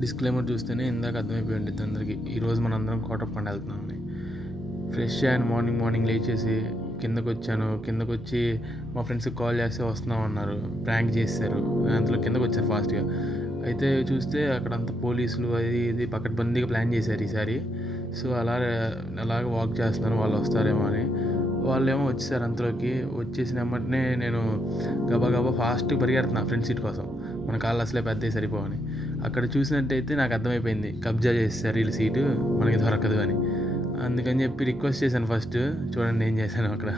Disclaimer చూస్తేనే ఇందాక అర్థమైపోయి అందరికీ ఈరోజు మన అందరం పండు వెళ్తున్నామని ఫ్రెష్ అయ్యాను మార్నింగ్ మార్నింగ్ లేచేసి కిందకు వచ్చాను కిందకు వచ్చి మా ఫ్రెండ్స్కి కాల్ చేస్తే వస్తున్నాం అన్నారు. ప్రాంక్ చేశారు. అందులో కిందకు వచ్చారు ఫాస్ట్గా అయితే చూస్తే అక్కడ పోలీసులు అది ఇది పకడ్బందీగా ప్లాన్ చేశారు ఈసారి. సో అలా అలాగే వాక్ చేస్తున్నారు. వాళ్ళు వస్తారేమో అని. వాళ్ళు ఏమో వచ్చేసారు అంతలోకి. వచ్చేసిన వెంటనే నేను గబా గబా ఫాస్ట్ పరిగెడుతున్నా ఫ్రంట్ సీట్ కోసం. మన కాళ్ళు అసలే పెద్దవి సరిపోవని. అక్కడ చూసినట్టయితే నాకు అర్థమైపోయింది. కబ్జా చేస్తారు వీళ్ళు సీటు. మనకి దొరకదు అని. అందుకని చెప్పి రిక్వెస్ట్ చేశాను ఫస్ట్ చూడండి ఏం చేశాను అక్కడ.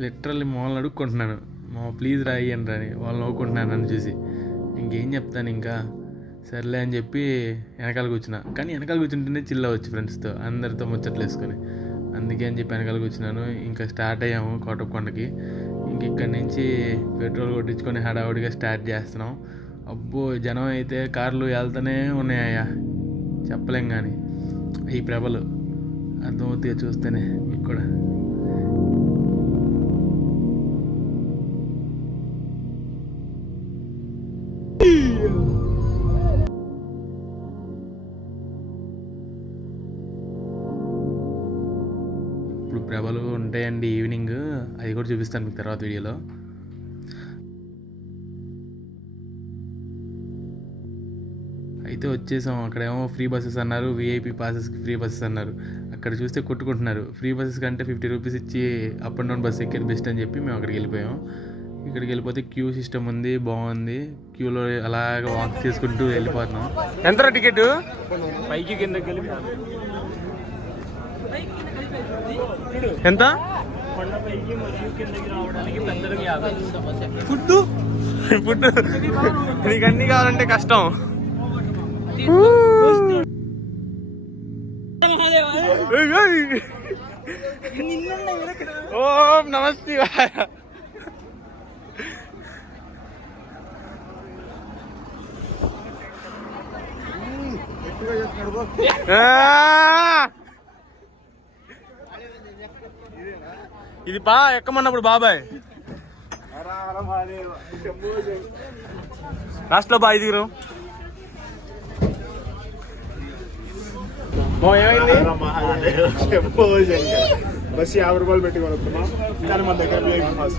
లిటరల్లీ మామూలు అడుక్కుంటున్నాను. మా ప్లీజ్ రాయండి అని వాళ్ళు నవ్వుకుంటున్నాను నన్ను చూసి. ఇంకేం చెప్తాను ఇంకా? సర్లే అని చెప్పి వెనకాల కూర్చున్నా. కానీ వెనకాల కూర్చుంటేనే చిల్ అవ్వచ్చు ఫ్రెండ్స్తో అందరితో ముచ్చట్లు వేసుకొని. అందుకే అని చెప్పి వెనకాల కూర్చున్నాను. ఇంకా స్టార్ట్ అయ్యాము కోటప్పకొండకి. ఇంక ఇక్కడి నుంచి పెట్రోల్ కొట్టించుకొని హడావుడిగా స్టార్ట్ చేస్తున్నాం. అబ్బో జనం అయితే కార్లు వెళ్తూనే ఉన్నాయా చెప్పలేం కానీ ఈ ప్రభలు అర్థమవుతాయి చూస్తేనే మీకు కూడా. ఇప్పుడు ప్రభలు ఉంటాయండి ఈవినింగ్. అది కూడా చూపిస్తాను మీకు తర్వాత వీడియోలో. అయితే వచ్చేసాం. అక్కడేమో ఫ్రీ బస్సెస్ అన్నారు. విఐపి పాసెస్కి ఫ్రీ బస్సెస్ అన్నారు. అక్కడ చూస్తే కొట్టుకుంటున్నారు. ఫ్రీ బస్సెస్ కంటే ఫిఫ్టీ రూపీస్ ఇచ్చి అప్ అండ్ డౌన్ బస్ ఎక్కేది బెస్ట్ అని చెప్పి మేము అక్కడికి వెళ్ళిపోయాం. ఇక్కడికి వెళ్ళిపోతే క్యూ సిస్టమ్ ఉంది బాగుంది. క్యూలో అలాగ వాక్ చేసుకుంటూ వెళ్ళిపోతున్నాం. ఎంత టికెట్ పైకి కిందకి వెళ్ళి. ఎంత? ఫుడ్ ఫుడ్ నీకు అన్ని కావాలంటే కష్టం. ఓం నమస్తే ఇది బా ఎక్కమన్నప్పుడు బాబాయ్. లాస్ట్లో బా ఐదుగురు. ఏమైంది? చెప్పు శంకర్ బస్ యాభై రూపాయలు పెట్టి కొనుక్కున్నాం. కానీ మన దగ్గర విఐపి పాస్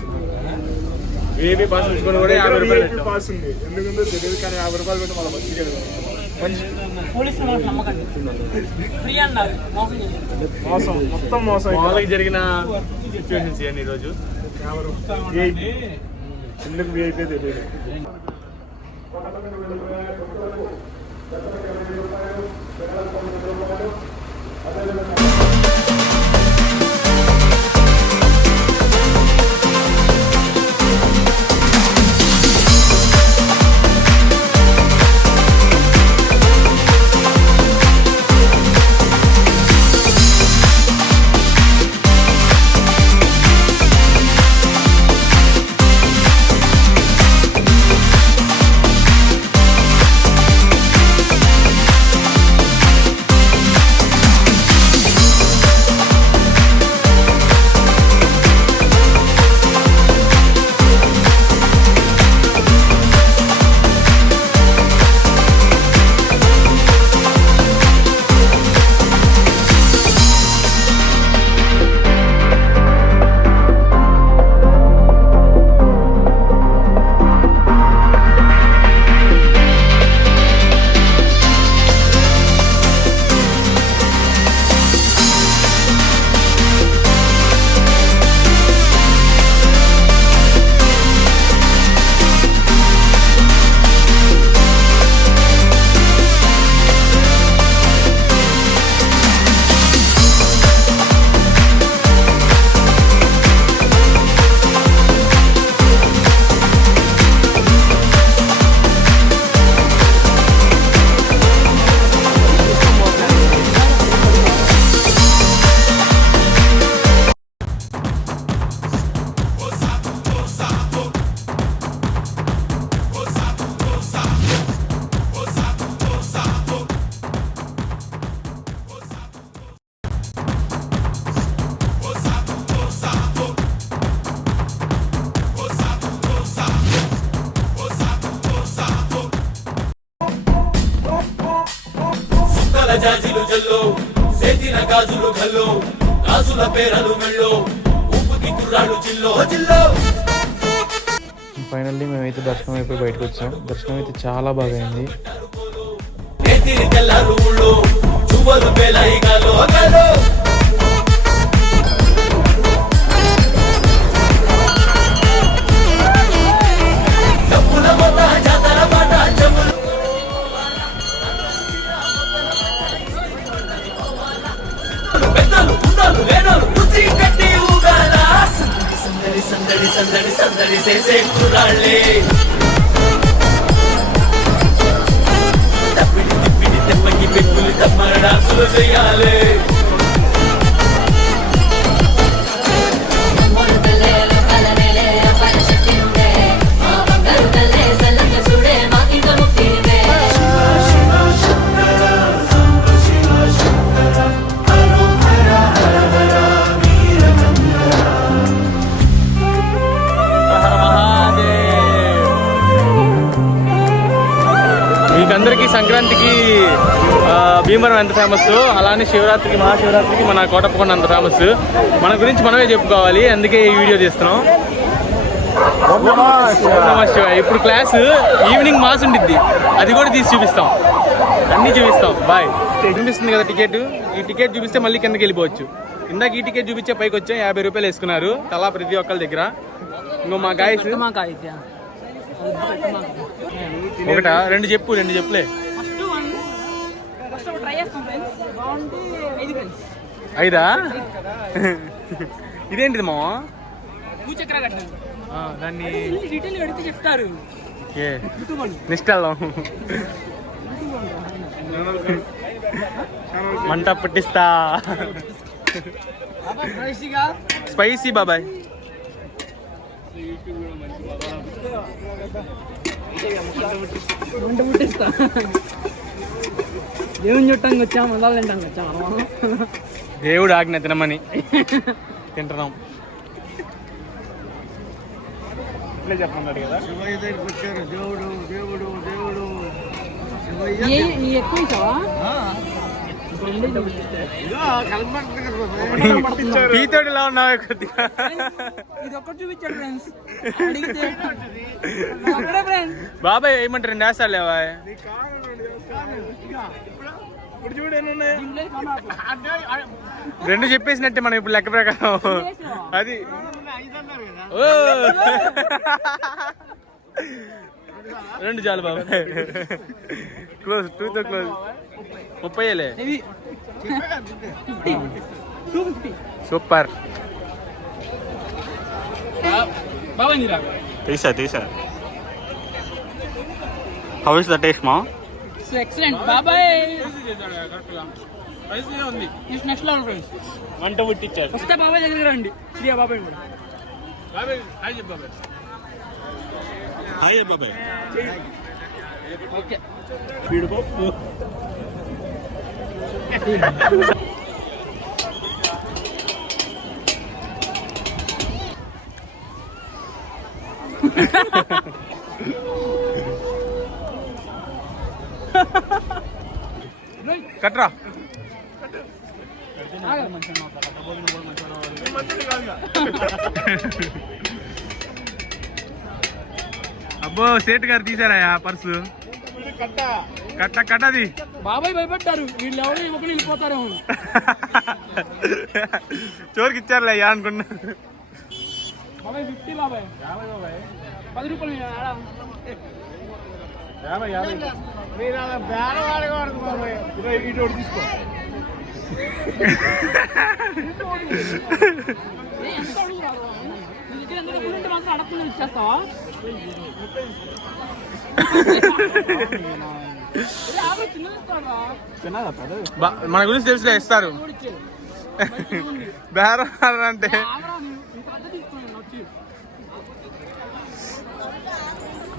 ఏబీ పాస్ ఉంచుకొని కూడా యాభై రూపాయలు విఐపి. పాస్ ఉంది. ఎందుకంటే తెలియదు కానీ యాభై రూపాయలు పెట్టి మన బస్సుకి వెళ్ళాం. పోలీసులు మాకు నమ్మకండి. ఫ్రీ అన్నారు. మోసం చేశారు. మోసం. మొత్తం మోసం. వాళ్ళకి జరిగిన సిచ్యువేషన్స్ ఇవన్నీ ఈరోజు? ఎందుకు విఐపి తెలియదు. ఫైనల్లీ మేమైతే దర్శనం అయిపోయి బయటకు వచ్చాం. దర్శనం అయితే చాలా బాగా అయింది. ఎత్తిరి సందడి సందడి సందడి సందడి చేసే కుర్రాళ్ళే. తప్పిడి తిప్పిడి తెప్పకి పెట్టులు తమ్మర చేయాలి. ఆ, భీమవరం ఎంత ఫేమస్ అలానే శివరాత్రికి మహాశివరాత్రికి మన కోటప్పకొండ అంత ఫేమస్ మన గురించి మనమే చెప్పుకోవాలి అందుకే ఈ వీడియో తీస్తున్నాం. ఇప్పుడు క్లాస్ ఈవినింగ్ మాస్ ఉండిద్ది. అది కూడా తీసి చూపిస్తాం. అన్నీ చూపిస్తాం. బాయ్ చూపిస్తుంది కదా టికెట్? ఈ టికెట్ చూపిస్తే మళ్ళీ కిందకి వెళ్ళిపోవచ్చు. ఇందాక ఈ టికెట్ చూపించే పైకి వచ్చాం యాభై రూపాయలు వేసుకున్నారు తలా ప్రతి ఒక్కరి దగ్గర. ఇంకో మా గాయస్ ఒకటా? రెండు చెప్పు రెండు చెప్పులే. ఐదు ఇదేంటిది కట్టాను దాన్ని డీటెయిల్ అడిగితే చెప్తారు. నెక్స్ట్ వెళ్దాం. మంట పుట్టిస్తా. స్పైసీ బాబాయ్. వంట పుట్టిస్తా. దేవుని చుట్టానికి వచ్చాం మొదలు తింటానికి వచ్చాం మనం దేవుడు ఆజ్ఞ తినమని తింటున్నాం. ఇట్లే చెప్పమన్నాడు కదా. ఏ- నీ ఎక్కువ ఇచ్చావా టీతోడు ఇలా ఉన్నావే కొద్దిగా? ఇది ఒక్కటి చూపించాడు ఫ్రెండ్స్ అడిగితే. అక్కడే ఫ్రెండ్స్ బాబాయ్ ఏమంటారు? రెండు రెండు చెప్పేసినట్టే మనం ఇప్పుడు లెక్క ప్రకారం. అది! రెండు చాలు బాబాయ్ క్లోజ్ టూతో క్లోజ్. ముప్పై టూ సూపర్. బాబా తీసా తీసా. హౌ ఇస్ ద టేస్ట్ మా ఎక్సలెంట్ బాబాయ్ నెక్స్ట్ నెక్స్ట్ లెవెల్ ఫ్రెండ్స్ వంట పుట్టించారు. వస్తే బాబాయ్ దగ్గర రండి. ప్రియా బాబాయ్ కూడా. హాయ్ బాబాయ్. ఓకే. కట్రా. అబ్బో సేట్ గారు తీసారా పర్సు? కట్ట కట్ట కట్టది. బాబాయ్ భయపడ్డారు. వీళ్ళు ఎవరు ఇవ్వకుండా వెళ్ళిపోతారేమో. చోరుకి ఇచ్చారులే అయ్యా అనుకున్నా. బాబాయ్ ఫిఫ్టీ బాబాయ్. పది రూపాయలు మీరు అలా బేరం బాబాయ్ ఇటు తీసుకో. మన గురించి తెలుసులే ఇస్తారు. బేరం అంటే.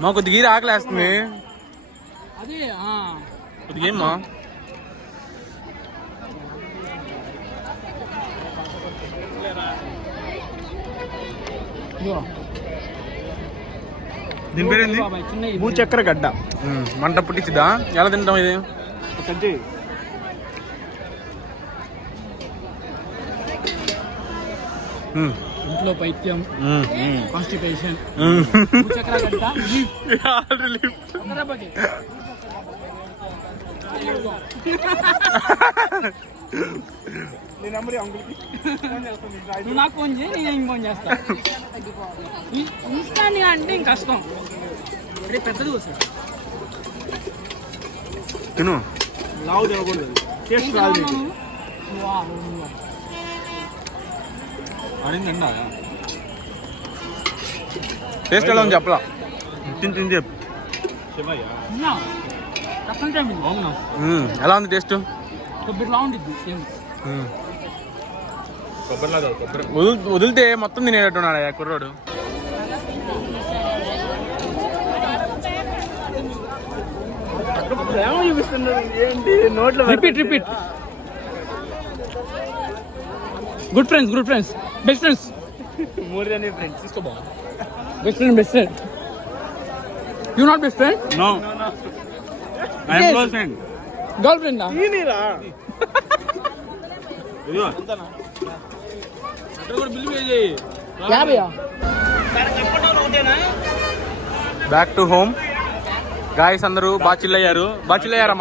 మాకు మా కొద్దిగా ఆకలేస్తుంది. అదే ఆ. కొద్దిగా ఏమ్మా. దీని పేరేంది చిన్న భూచక్ర గడ్డ మంట పుట్టించిదా ఎలా తింటాం ఇది. ఇంట్లో పైత్యం. కాన్స్టిపేషన్. చక్ర రిలీఫ్. నీ నెంబర్ అంకుల్కి. నువ్వు నాకు ఫోన్ చేయి నేను ఇంక ఫోన్ చేస్తా. ఇన్స్టాంట్ అంటే ఇంక కష్టం. రేపు పెద్దది వస్తాడు తిను. లావు తినకూడదు టేస్ట్ రాదు నీకు. టేస్ట్ ఎలా ఉంది చెప్పలా తిని తిని చెప్పు. శివయ్య. ఎలా ఉంది టేస్ట్? కొబ్బరిలా ఉండిద్ది సేమ్. మ్మ్. కొబ్బరిలా కాదు కొబ్బరి. వదులు వదిలితే మొత్తం తినేటట్టున్నాడు ఆ కుర్రోడు. Repeat repeat good friends good friends best friends more than friends best friend best friend you not best friend no I Yes. Am close friend girl ఫ్రెండా బ్యాక్ టు హోమ్ గాయస్ అందరూ బాగా చిల్ అయ్యారు. బాగా chill అయ్యారా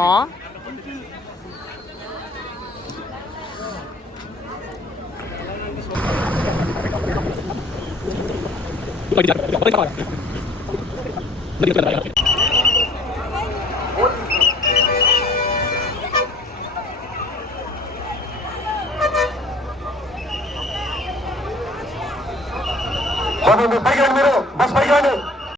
మావా పైకి మీరు. Bus పైకి